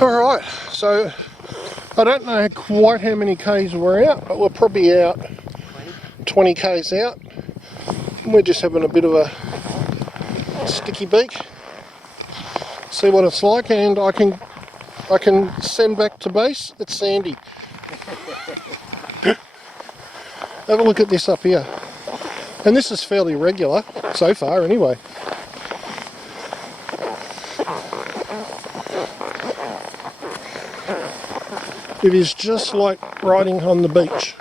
Alright, so I don't know quite how many Ks we're out, but we're probably out 20 Ks out. And we're just having a bit of a sticky beak. See what it's like, and I can send back to base. It's sandy. Have a look at this up here. And this is fairly regular, so far anyway. It is just like riding on the beach.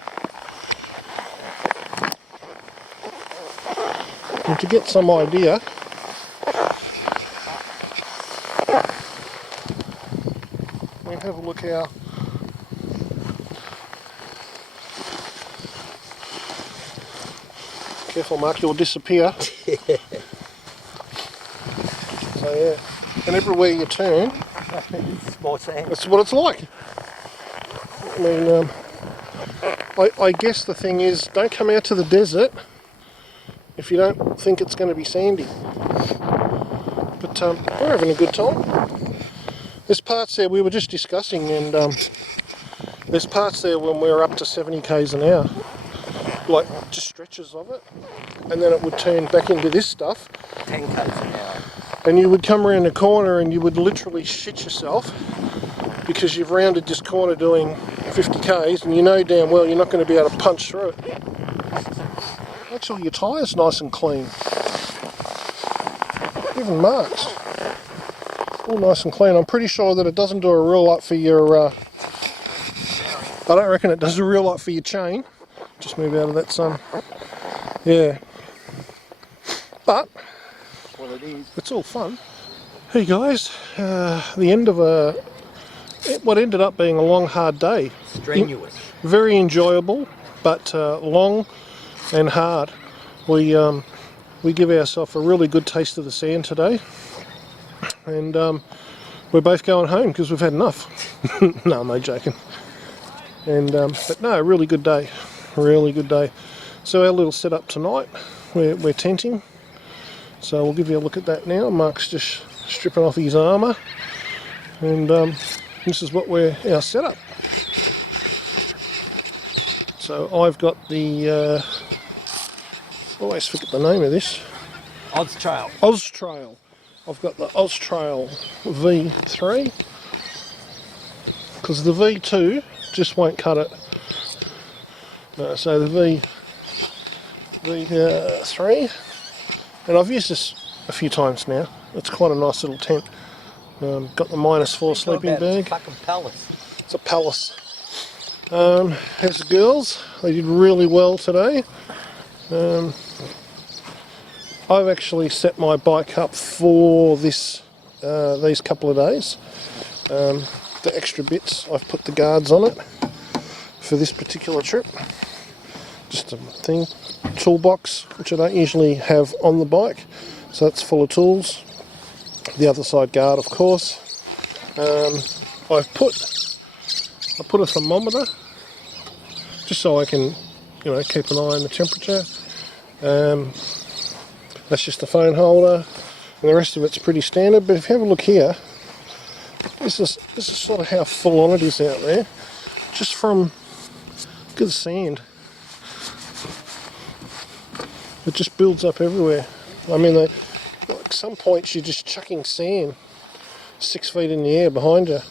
And to get some idea, we have a look how careful, Mark, you'll disappear. So yeah, and everywhere you turn, that's what it's like. I mean, I guess the thing is, don't come out to the desert if you don't think it's going to be sandy. But we're having a good time. There's parts there we were just discussing, and there's parts there when we're up to 70 k's an hour, like just stretches of it, and then it would turn back into this stuff. 10 k's an hour. And you would come around the corner and you would literally shit yourself because you've rounded this corner doing 50 k's and you know damn well you're not going to be able to punch through it. Actually, your tyre's nice and clean. Even marks. All nice and clean. I'm pretty sure that it doesn't do a real lot for your... I don't reckon it does a real lot for your chain. Just move out of that sun. Yeah. But... well, it is. It's all fun. Hey guys, the end of what ended up being a long, hard day. Strenuous. Very enjoyable, but long and hard. We give ourselves a really good taste of the sand today, and we're both going home because we've had enough. No, I'm not joking. And but no, really good day, really good day. So our little setup tonight, we're tenting. So we'll give you a look at that now. Mark's just stripping off his armour, and this is what our setup. So I've got the always forget the name of this. Oztrail. I've got the Oztrail V3 because the V2 just won't cut it. No, so the V3. And I've used this a few times now. It's quite a nice little tent. Got the -4 sleeping bag. It's a fucking palace. It's a palace. Here's the girls. They did really well today. I've actually set my bike up for these couple of days. The extra bits, I've put the guards on it for this particular trip. Just a thing. Toolbox, which I don't usually have on the bike, so that's full of tools. The other side guard, of course. I put a thermometer just so I can, keep an eye on the temperature. That's just the phone holder, and the rest of it's pretty standard. But if you have a look here, this is sort of how full on it is out there. Just from look at the sand. It just builds up everywhere. I mean, at some points you're just chucking sand 6 feet in the air behind you.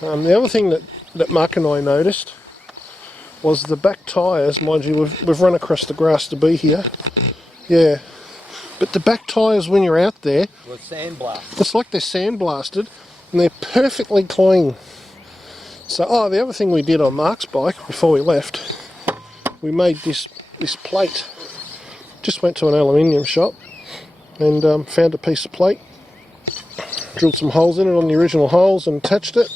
The other thing that Mark and I noticed was the back tyres. Mind you, we've run across the grass to be here. Yeah, but the back tyres when you're out there, well, sandblasted. It's like they're sandblasted, and they're perfectly clean. So, the other thing we did on Mark's bike before we left, we made this plate. Just went to an aluminium shop and found a piece of plate, drilled some holes in it on the original holes and attached it,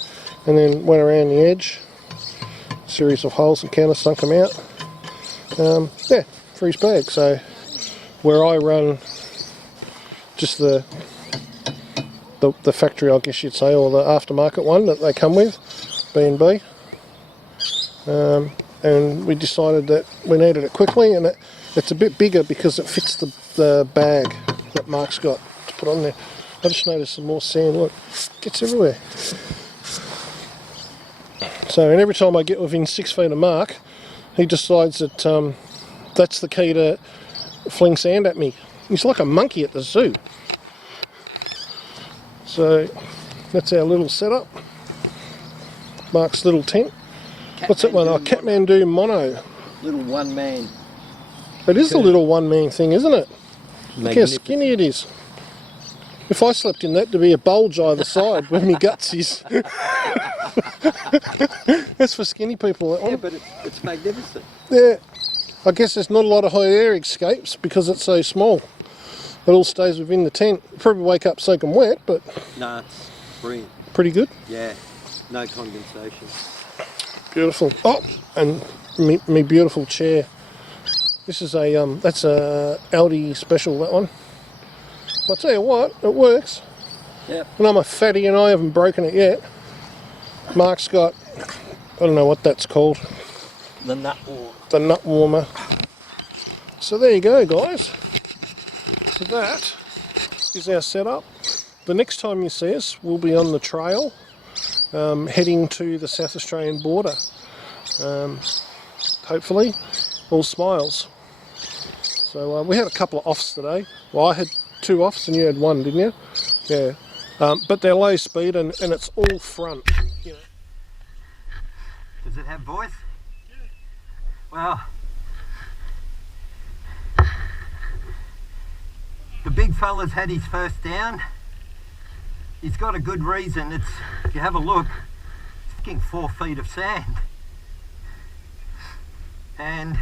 and then went around the edge, a series of holes and countersunk them out. Yeah, for his bag. So where I run just the factory, I guess you'd say, or the aftermarket one that they come with, B&B. And we decided that we needed it quickly, and it's a bit bigger because it fits the bag that Mark's got to put on there. I just noticed some more sand. Look, it gets everywhere. So, and every time I get within 6 feet of Mark, he decides that that's the key to fling sand at me. He's like a monkey at the zoo. So that's our little setup. Mark's little tent. What's that one? Oh, Kathmandu Mono. Little one man. It is a little one-man thing, isn't it? Look how skinny it is. If I slept in that, there'd be a bulge either side where my guts is. That's for skinny people, that one. Yeah, but it's magnificent. Yeah. I guess there's not a lot of hot air escapes because it's so small. It all stays within the tent. You probably wake up soaking wet, but... No, it's brilliant. Pretty good? Yeah, no condensation. Beautiful. Oh, and me beautiful chair. This is a, that's a Aldi special, that one. I'll tell you what, it works. Yep. And I'm a fatty and I haven't broken it yet. Mark's got, I don't know what that's called. The nut warmer. The nut warmer. So there you go, guys. So that is our setup. The next time you see us, we'll be on the trail, heading to the South Australian border. Hopefully, all smiles. So we had a couple of offs today. Well, I had 2 offs and you had 1, didn't you? Yeah. But they're low speed and it's all front. You know. Does it have voice? Yeah. Well, the big fella's had his first down. He's got a good reason. It's, if you have a look, it's fucking 4 feet of sand. And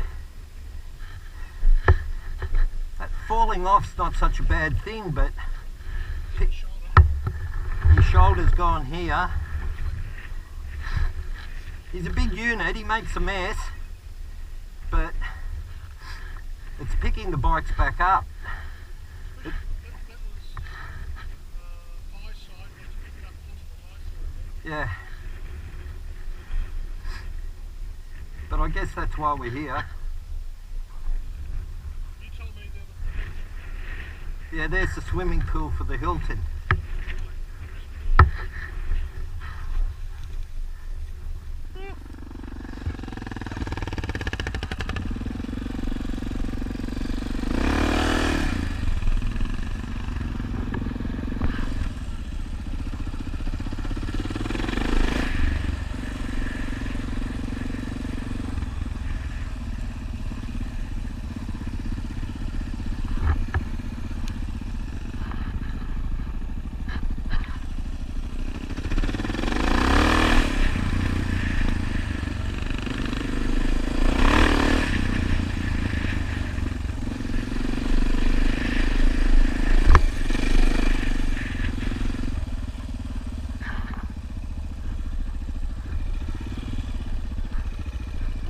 that falling off's not such a bad thing, but your shoulder's gone here. He's a big unit, he makes a mess, but it's picking the bikes back up. Yeah. But I guess that's why we're here. Yeah, there's the swimming pool for the Hilton.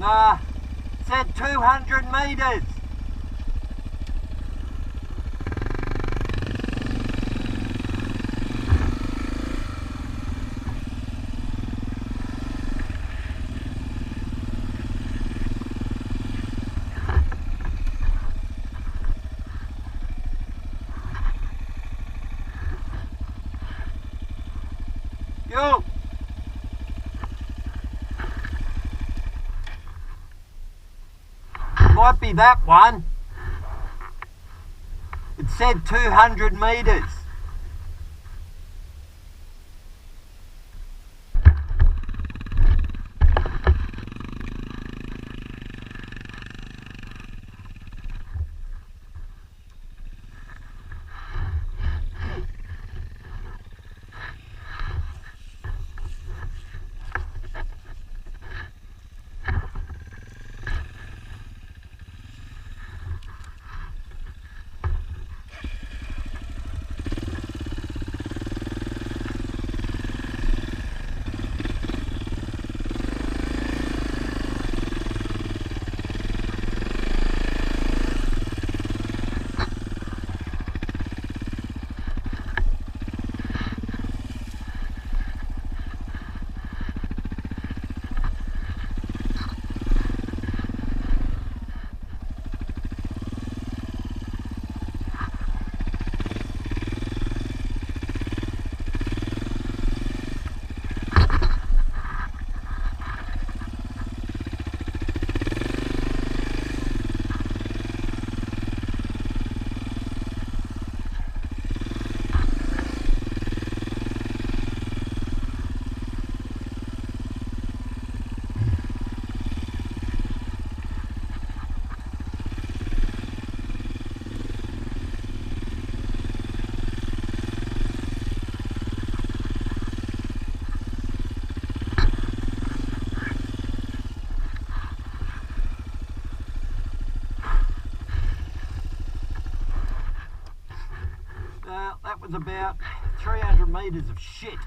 Nah, said 200 metres. Yo! Might be that one. It said 200 metres. about 300 metres of shit.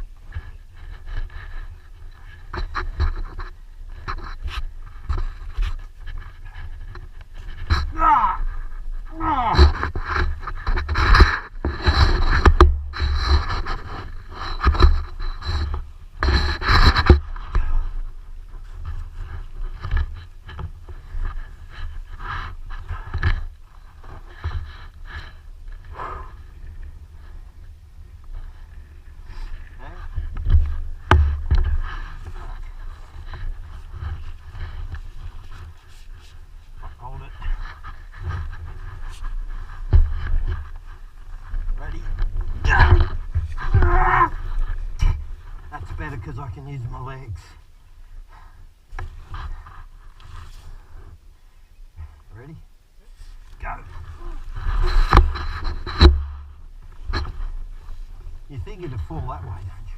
Ah! Ah! Hold it. Ready? That's better because I can use my legs. Ready? Go. You think it'd fall that way, don't you?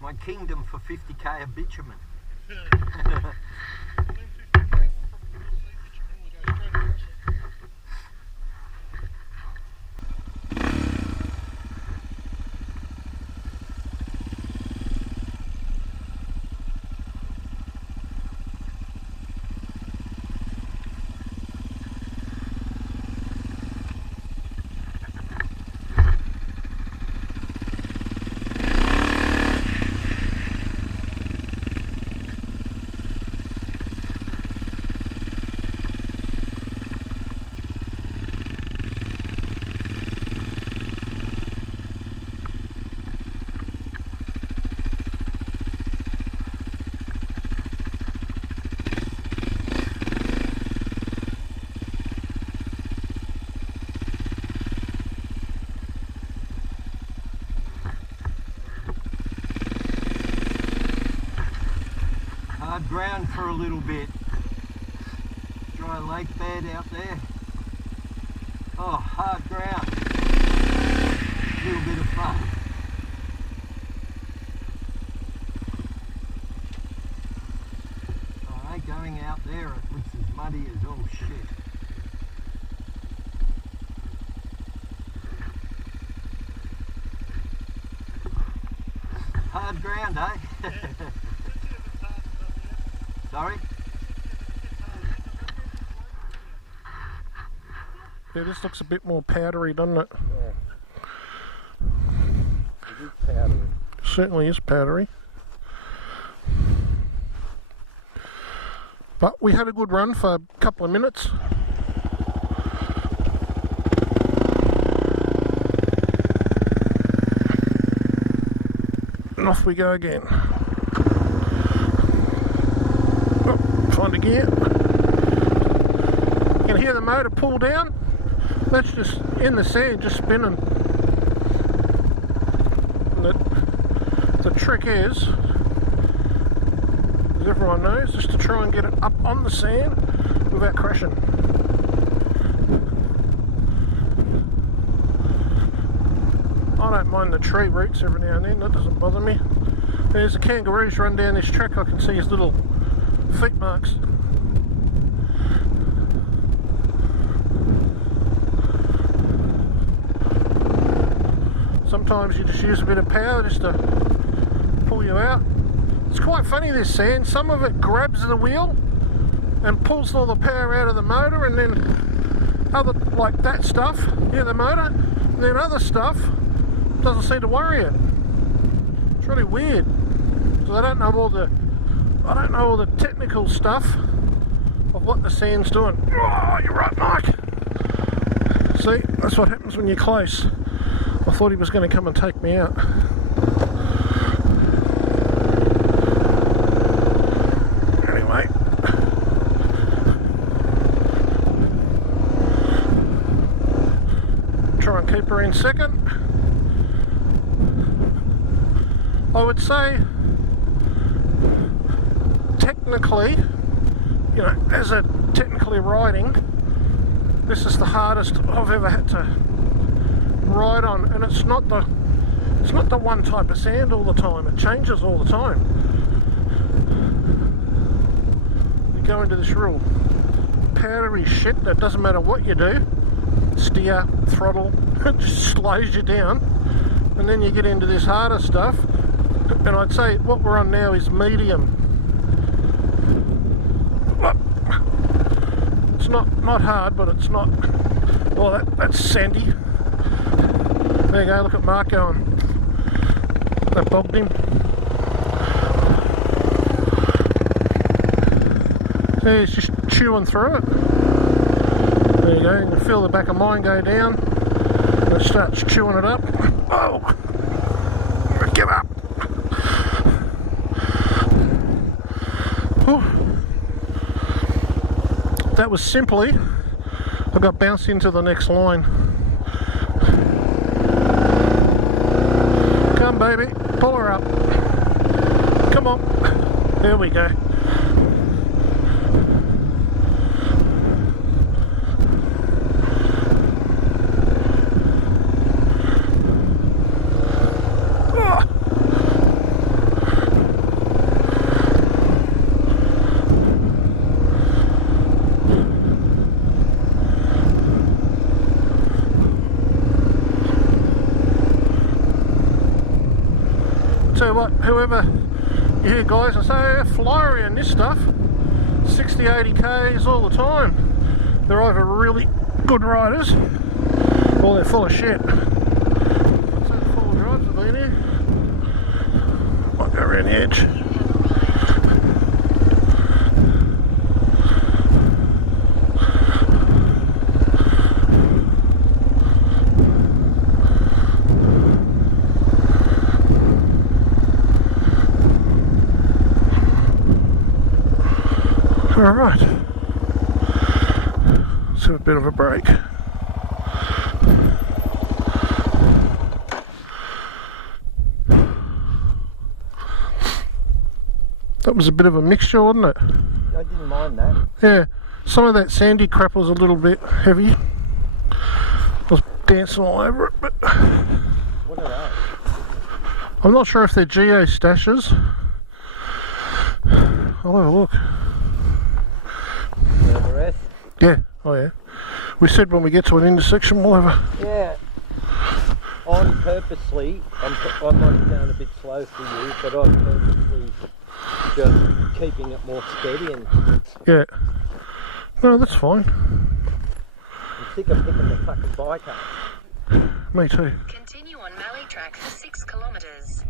My kingdom for 50k of bitumen. Hard ground for a little bit. Dry lake bed out there. Oh, hard ground. Little bit of fun. Alright, going out there it looks as muddy as all shit. Hard ground, eh? Sorry? Yeah, this looks a bit more powdery, doesn't it? Yeah. It is powdery. Certainly is powdery. But we had a good run for a couple of minutes. And off we go again. Find a gear. You can hear the motor pull down. That's just in the sand, just spinning. And the trick is, as everyone knows, just to try and get it up on the sand without crashing. I don't mind the tree roots every now and then, that doesn't bother me. There's the kangaroos run down this track, I can see his little feet marks. Sometimes you just use a bit of power just to pull you out. It's quite funny, this sand, some of it grabs the wheel and pulls all the power out of the motor, and then other, like that stuff, yeah, the motor, and then other stuff doesn't seem to worry it. It's really weird. So I don't know all the technical stuff of what the sand's doing. Oh, you're right, Mike. See, that's what happens when you're close. I thought he was going to come and take me out. Anyway. Try and keep her in second. I would say, technically, you know, as a technically riding, this is the hardest I've ever had to ride on, and it's not It's not the one type of sand all the time, it changes all the time. You go into this real powdery shit that doesn't matter what you do, steer, throttle, it just slows you down. And then you get into this harder stuff, and I'd say what we're on now is medium. It's not hard, but it's not, well, that's sandy. There you go, look at Mark going. That bogged him. So he's just chewing through it. There you go, you can feel the back of mine go down. And it starts chewing it up. Oh! Give up! Whew. That was simply, I got bounced into the next line. Come baby, pull her up. Come on. There we go. Tell you what, whoever you hear guys and say, fly around this stuff, 60, 80 Ks all the time. They're either really good riders or they're full of shit. What's that, 4 drives have been here? Might go around the edge. Alright, let's have a bit of a break. That was a bit of a mixture, wasn't it? I didn't mind that. Yeah, some of that sandy crap was a little bit heavy. I was dancing all over it, but... What are they? I'm not sure if they're geo stashes. I'll have a look. Yeah, oh yeah. We said when we get to an intersection we'll have a... Yeah. I'm purposely, I might be going a bit slow for you, but I'm purposely just keeping it more steady and... Yeah. No, that's fine. I'm sick of picking the fucking bike up. Me too. Continue on Mallee Track for 6 kilometres.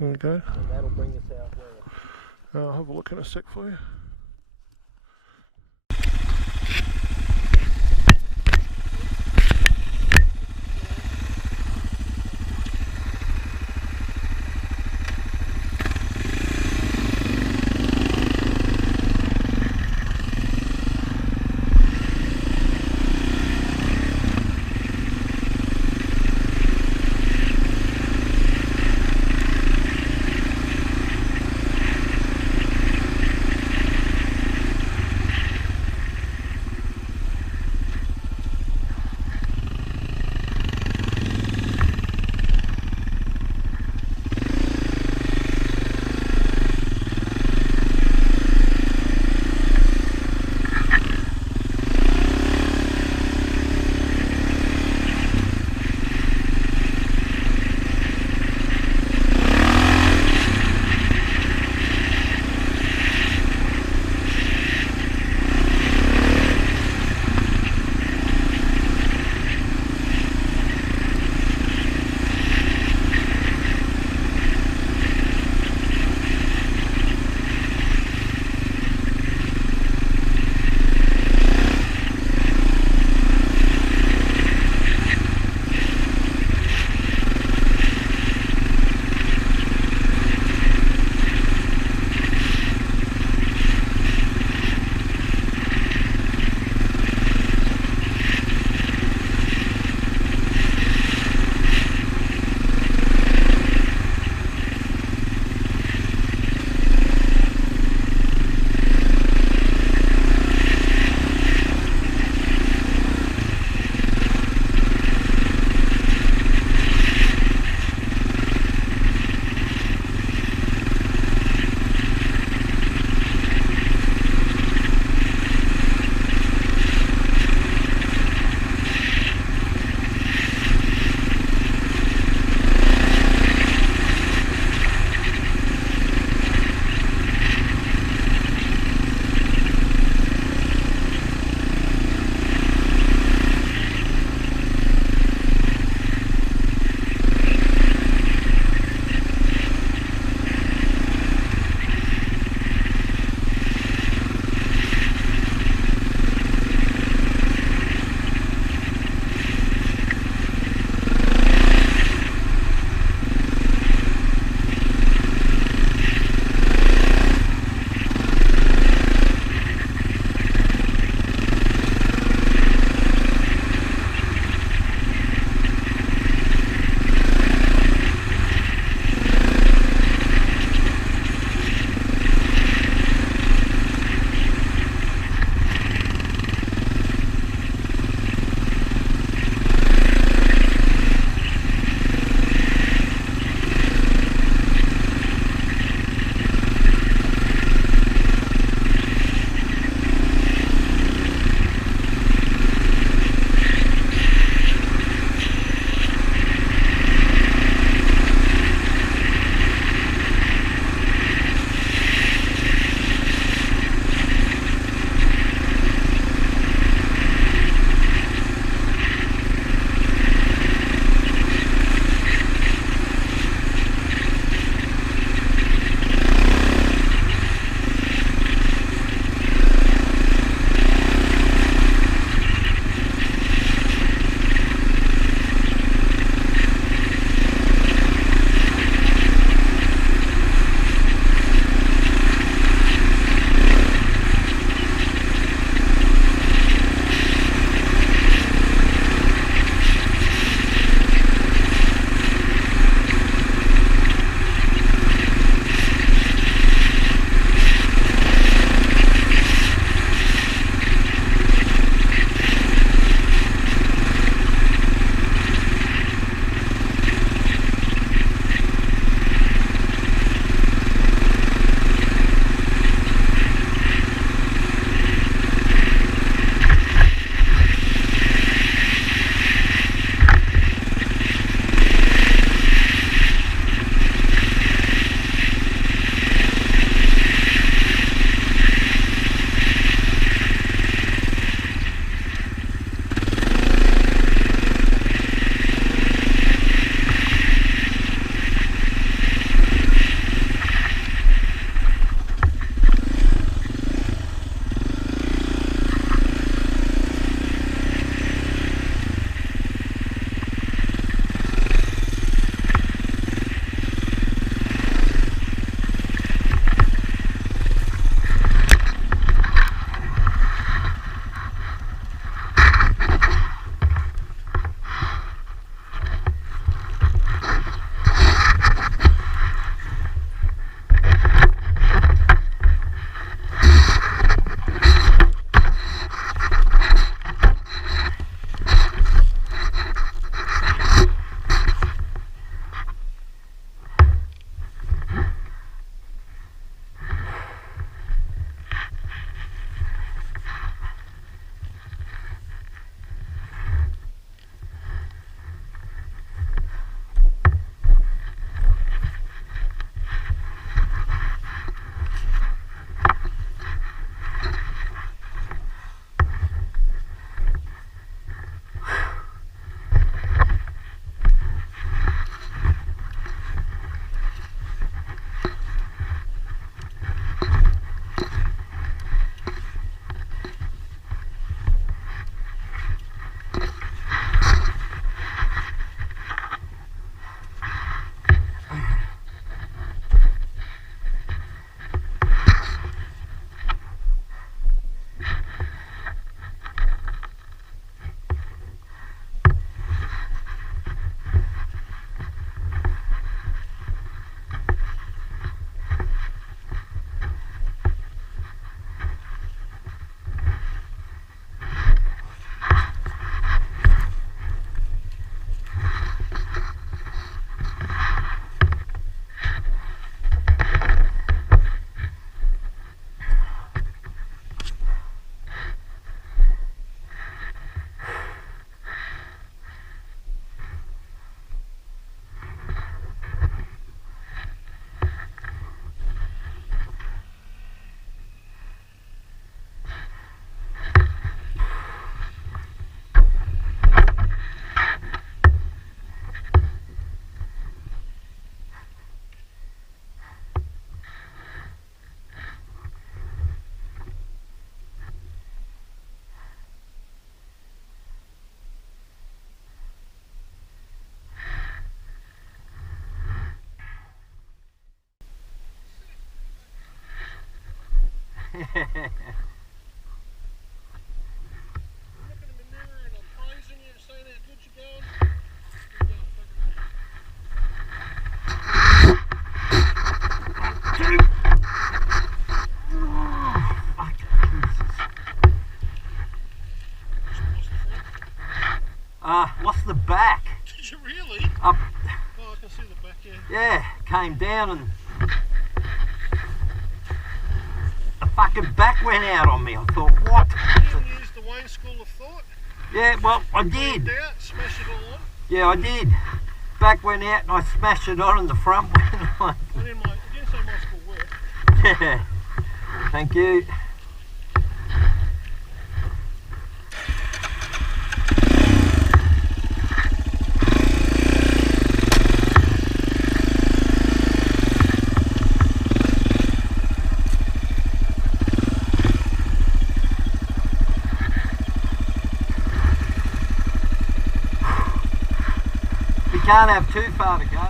There we go. And that'll bring us out there. I'll have a look in a sec for you. I'm looking in the mirror and I'm praising you and saying how good you're going. What's the back? Did you really? Up. Oh, I can see the back, yeah. Yeah, came down and the fucking back went out on me. I thought, what? You didn't use the Wayne school of thought? Yeah, well, I did. Cleaned out, smash it all on? Yeah, I did. Back went out and I smashed it on and the front went on. I didn't say my school work. Yeah, thank you. We can't have too far to go.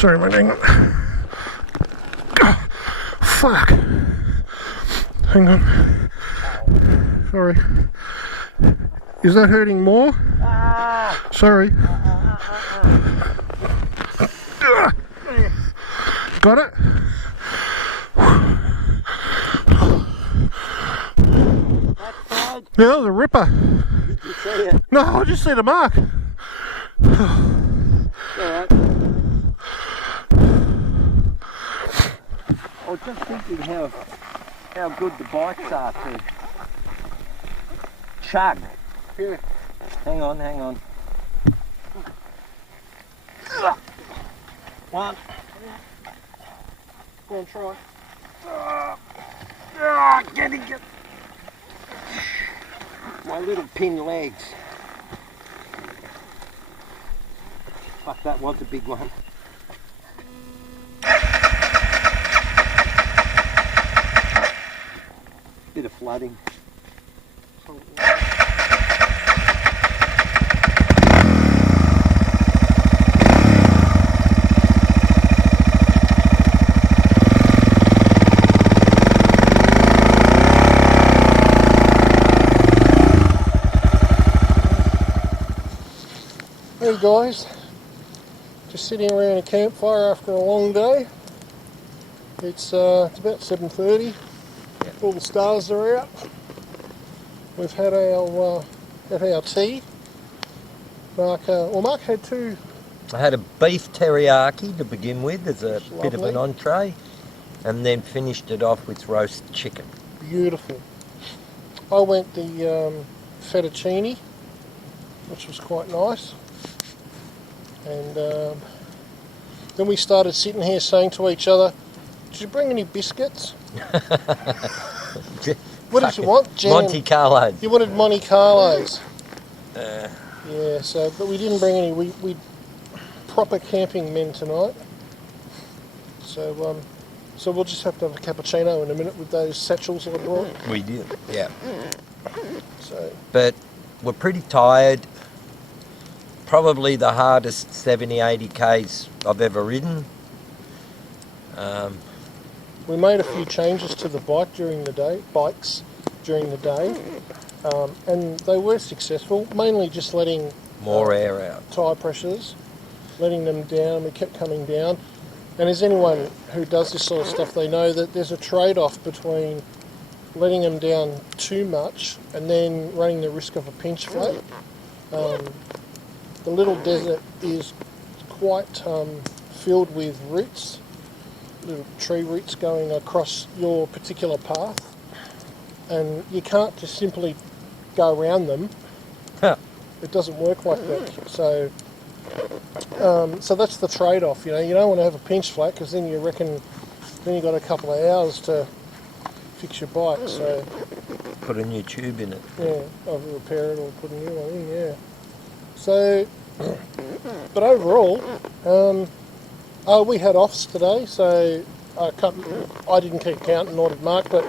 Sorry, mate, hang on. Oh, fuck. Hang on. Sorry. Is that hurting more? Sorry. Got it? Yeah, that was a ripper. Did you see it? No, I just see the mark. Alright. I was just thinking how good the bikes are to chug. Yeah. Hang on. One. Go on, try. Get. My little pin legs. Fuck, that was a big one. Bit of flooding. Hey guys, just sitting around a campfire after a long day. It's about 7:30. All the stars are out. We've had our tea. Mark had two. I had a beef teriyaki to begin with as a That's bit of an lovely. entree, and then finished it off with roast chicken. Beautiful. I went the fettuccine, which was quite nice. And then we started sitting here saying to each other, "Did you bring any biscuits? What did you want? Jam? Monte Carlo. You wanted Monte Carlos." Yeah. So, but we didn't bring any. We proper camping men tonight. So so we'll just have to have a cappuccino in a minute with those satchels I brought. We did, yeah. So But we're pretty tired. Probably the hardest 70, 80 Ks I've ever ridden. we made a few changes to the bikes during the day, and they were successful. Mainly just letting More air out. tyre pressures, letting them down. We kept coming down. And as anyone who does this sort of stuff, they know that there's a trade-off between letting them down too much and then running the risk of a pinch flat. The little desert is quite filled with roots, little tree roots going across your particular path, and you can't just simply go around them. It doesn't work like that. So that's the trade-off. You know, you don't want to have a pinch flat because then you got a couple of hours to fix your bike. So Put a new tube in it. yeah, either repair it or put a new one in. Yeah. So, but overall, we had offs today. So I didn't keep count, nor did Mark, but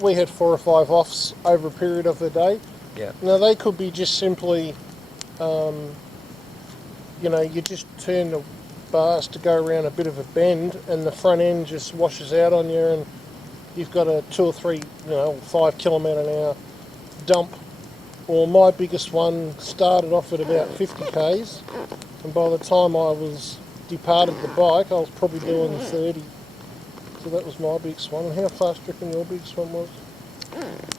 we had 4 or 5 offs over a period of the day. Yeah. Now they could be just simply, you just turn the bars to go around a bit of a bend and the front end just washes out on you and you've got a 2 or 3, 5 km/h dump. Or my biggest one started off at about 50 Ks, and by the time I was departed the bike, I was probably doing 30. So that was my biggest one. And how fast do you reckon your biggest one was?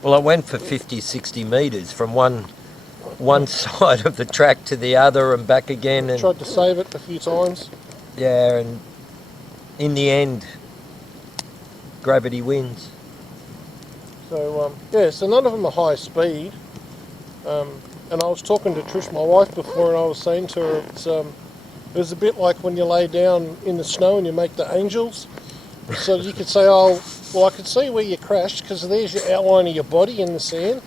Well, I went for 50, 60 metres from one side of the track to the other and back again. And Tried to save it a few times. yeah, and in the end, gravity wins. So so none of them are high speed. And I was talking to Trish, my wife, before, and I was saying to her, it was a bit like when you lay down in the snow and you make the angels. So you could say, oh, well, I could see where you crashed because there's your outline of your body in the sand.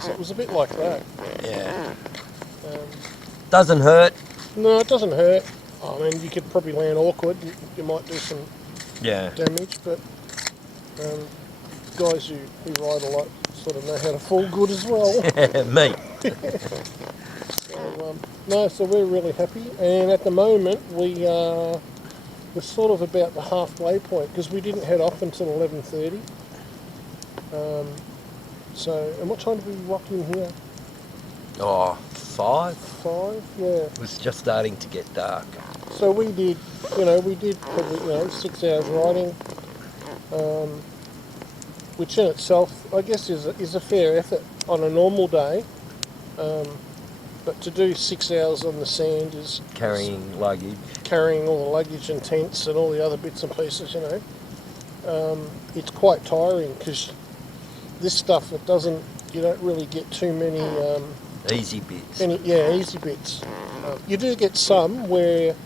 So it was a bit like that. Yeah. Doesn't hurt. No, it doesn't hurt. I mean, you could probably land awkward. You might do some damage, but guys who ride a lot sort of know how to fall good as well. Me. So we're really happy. And at the moment, we are we're sort of about the halfway point because we didn't head off until 11:30. So, and what time did we rock in here? Oh, 5? 5, yeah. It was just starting to get dark. So we did probably 6 hours riding, which in itself, I guess, is a fair effort on a normal day. But to do 6 hours on the sand is Carrying luggage. carrying all the luggage and tents and all the other bits and pieces, it's quite tiring because this stuff, you don't really get too many Easy bits. easy bits. You do get some where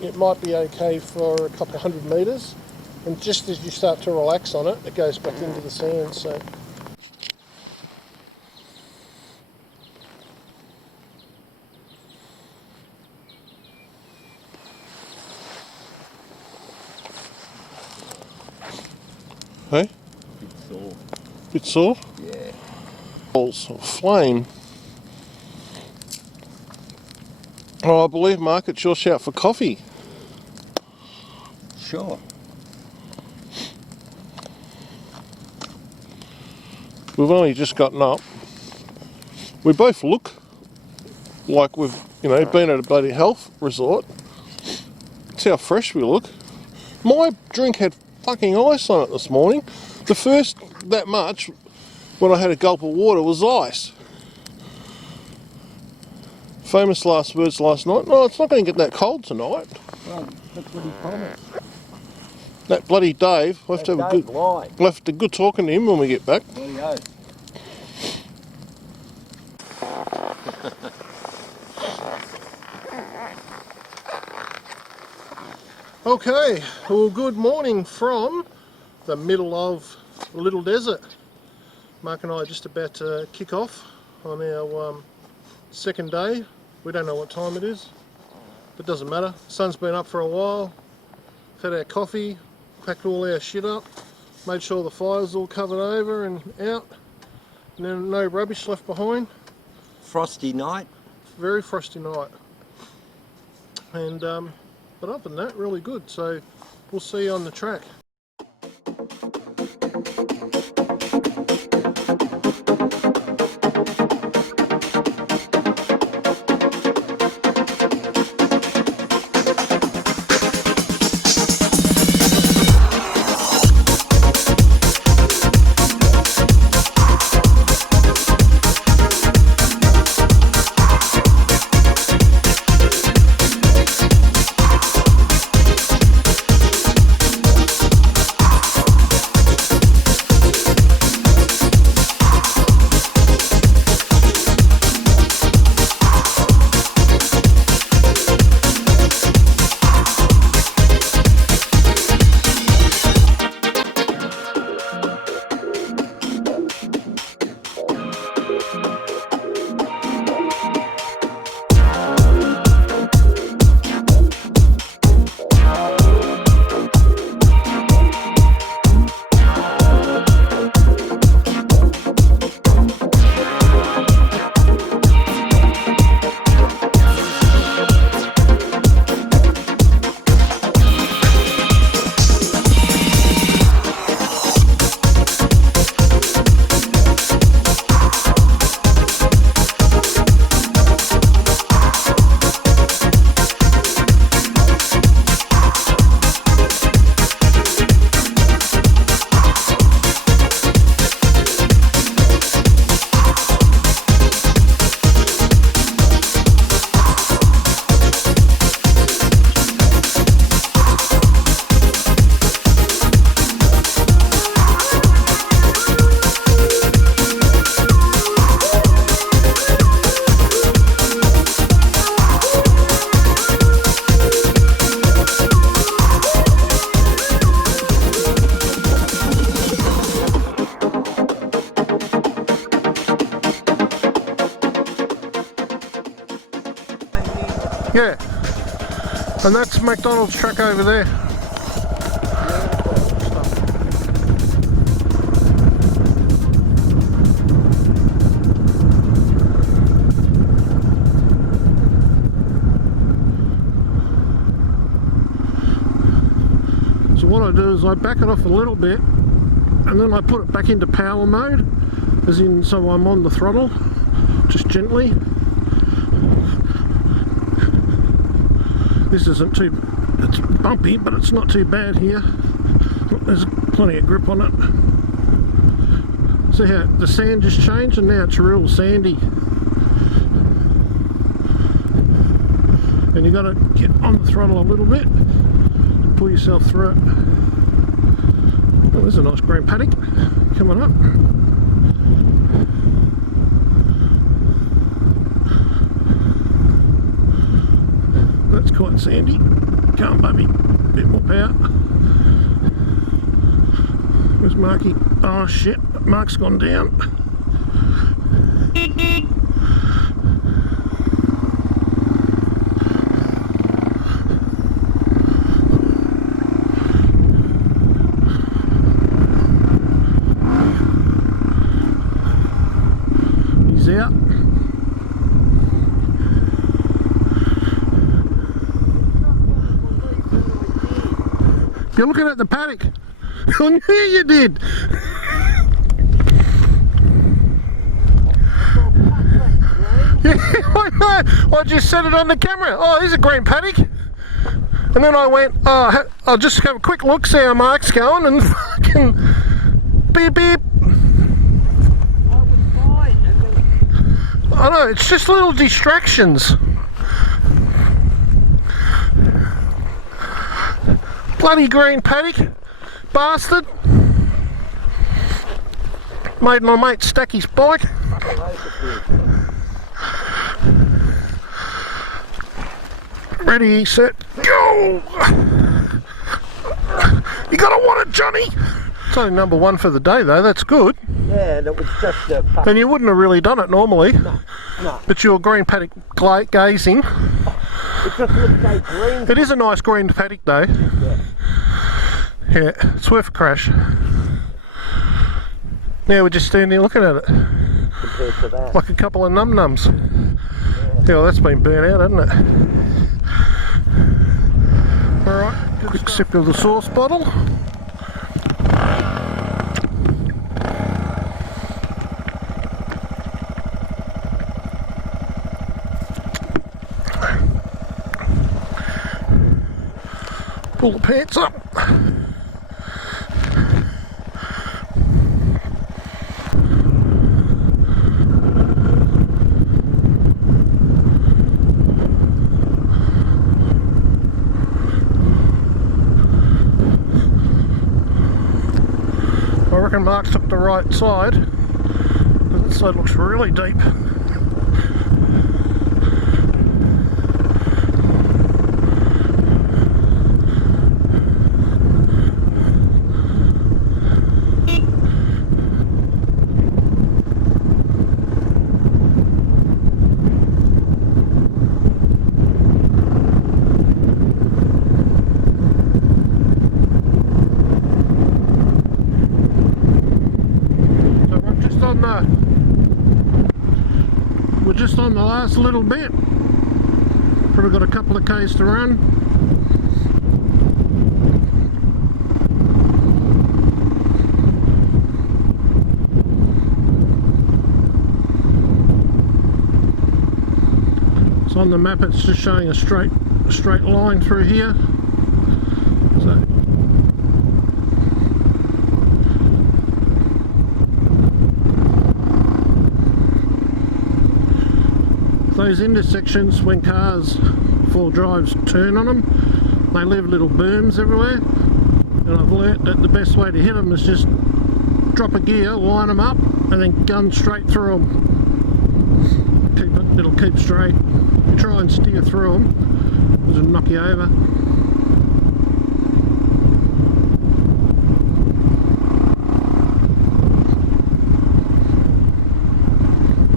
it might be okay for a couple of 100 metres, and just as you start to relax on it, it goes back into the sand. So. Hey? Bit sore. Bit sore? Yeah. Balls of flame. Oh, I believe, Mark, it's your shout for coffee. Sure. We've only just gotten up. We both look like we've, been at a bloody health resort. It's how fresh we look. My drink had fucking ice on it this morning. The first that much, when I had a gulp of water, was ice. Famous last words last night. No, it's not going to get that cold tonight. Well, that's what he promised. That bloody Dave, we'll have to have a good talking to him when we get back. Bloody oath. Okay, well, good morning from the middle of the little desert. Mark and I are just about to kick off on our second day. We don't know what time it is, but it doesn't matter. Sun's been up for a while. We've had our coffee, packed all our shit up, made sure the fire's all covered over and out, and then no rubbish left behind. Frosty night. Very frosty night. And but other than that, really good. So we'll see you on the track. Yeah, and that's McDonald's truck over there. I do is I back it off a little bit and then I put it back into power mode, as in so I'm on the throttle, just gently. This isn't too, it's bumpy, but it's not too bad here. There's plenty of grip on it. See how the sand just changed and now it's real sandy. And you got to get on the throttle a little bit and pull yourself through it. Oh, there's a nice green paddock coming up. That's quite sandy. Come on, baby. Bit more power. Where's Marky? Oh shit, Mark's gone down. He's out. You're looking at the paddock. I knew you did. Yeah, I know. I just set it on the camera. Oh, here's a green paddock. And then I went, oh, I'll just have a quick look, see how Mark's going, and fucking beep beep. I know, it's just little distractions. Bloody green paddock, bastard. Made my mate stack his bike. Ready, set, go! You gotta want it, Johnny! It's only number one for the day though, that's good. Yeah, and it was just a... And you wouldn't have really done it normally. No. But your green paddock gazing. It just looks so green. It is a nice green paddock though. Yeah. Yeah, it's worth a crash. Now we're just standing there looking at it. Compared to that. Like a couple of num-nums. Yeah, well, that's been burnt out, hasn't it? Alright, quick sip of the sauce bottle. Pull the pants up. I reckon Mark took the right side, but this side looks really deep. We're just on the last little bit. Probably got a couple of K's to run. So on the map it's just showing a straight line through here. So those intersections, when cars, four drives turn on them, they leave little berms everywhere, and I've learnt that the best way to hit them is just drop a gear, line them up, and then gun straight through them. It'll keep straight. You try and steer through them, it'll knock you over.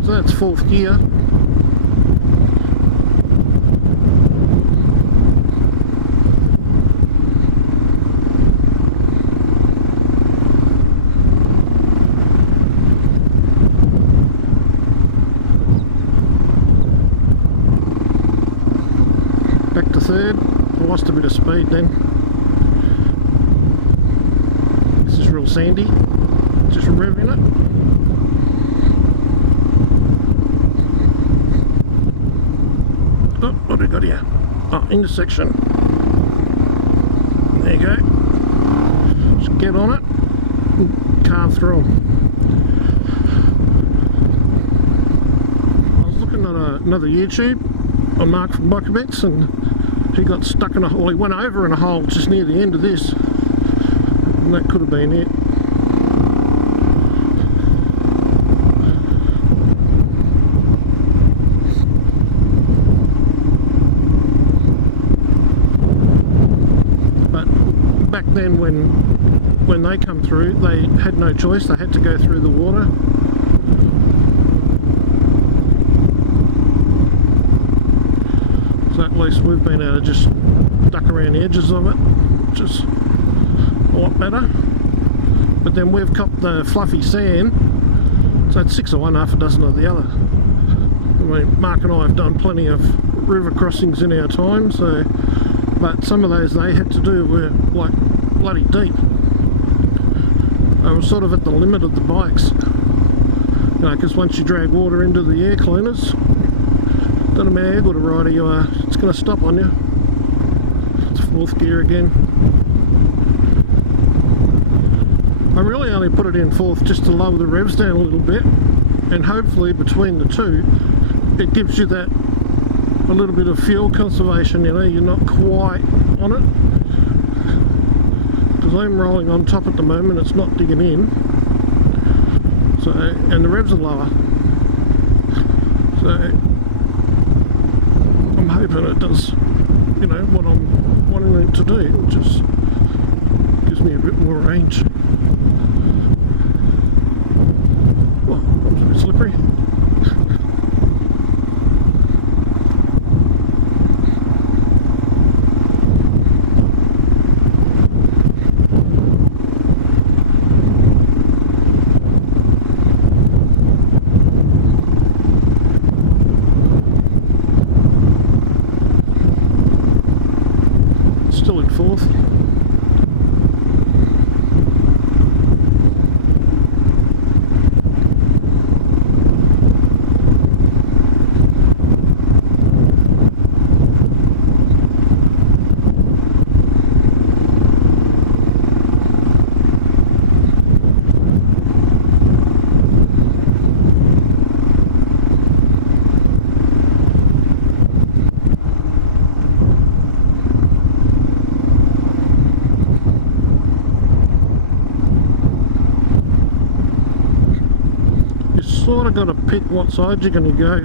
So that's fourth gear. Back to third, I lost a bit of speed then. and sandy, just revving it. Oh, what have we got here? Oh, intersection. There you go. Just get on it and carve through them. I was looking at another YouTube on Mark from Biker Bits, and he got stuck in a hole. He went over in a hole just near the end of this, and that could have been it. But back then, when they come through, they had no choice. They had to go through the water. So at least we've been able to just duck around the edges of it, which is a lot better. But then we've copped the fluffy sand, so it's 6 of one, half a dozen of the other. I mean, Mark and I have done plenty of river crossings in our time, so, but some of those they had to do were like bloody deep. They were sort of at the limit of the bikes, you know, because once you drag water into the air cleaners, doesn't matter how good a rider you are, it's going to stop on you. It's 4th gear again. I really only put it in 4th just to lower the revs down a little bit, and hopefully between the two it gives you that a little bit of fuel conservation, you know, you're not quite on it. Because I'm rolling on top at the moment, it's not digging in. So, and the revs are lower. So I'm hoping it does, you know, what I'm wanting it to do. It just gives me a bit more range. Oh, it's a bit slippery. Still in 4th. Sort of got to pick what side you're going to go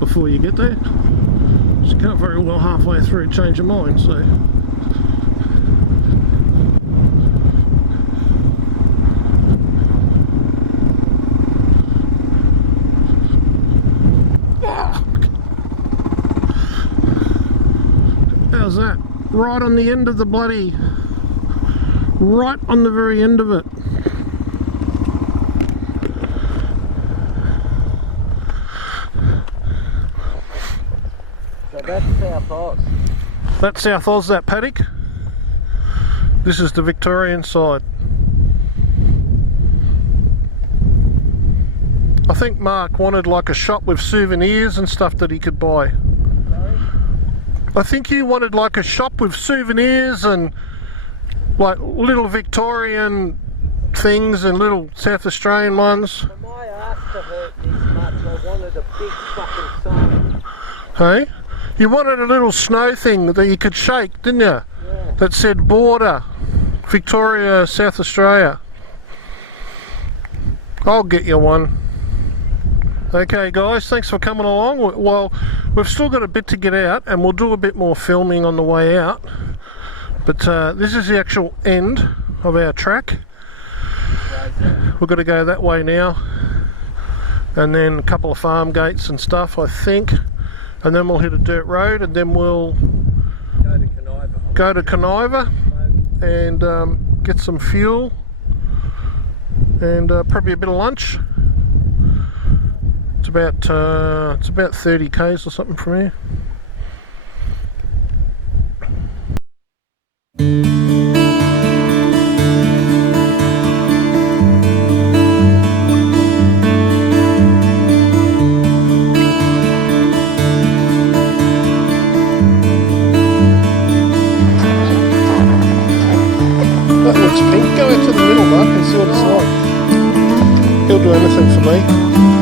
before you get there. So you can't very well halfway through change your mind. So how's that? Right on the end of the bloody, right on the very end of it. That's South Oz. That's South Oz, that paddock. This is the Victorian side. I think Mark wanted like a shop with souvenirs and stuff that he could buy. Sorry? I think you wanted like a shop with souvenirs and like little Victorian things and little South Australian ones. For my ass to hurt this much, I wanted a big fucking sign. Hey? You wanted a little snow thing that you could shake, didn't you? Yeah. That said border, Victoria, South Australia. I'll get you one. Okay guys, thanks for coming along. Well, we've still got a bit to get out and we'll do a bit more filming on the way out. But this is the actual end of our track. We've got to go that way now. And then a couple of farm gates and stuff, I think. And then we'll hit a dirt road and then we'll go to Conniva and get some fuel and probably a bit of lunch. It's about 30 k's or something from here. He'll do anything for me.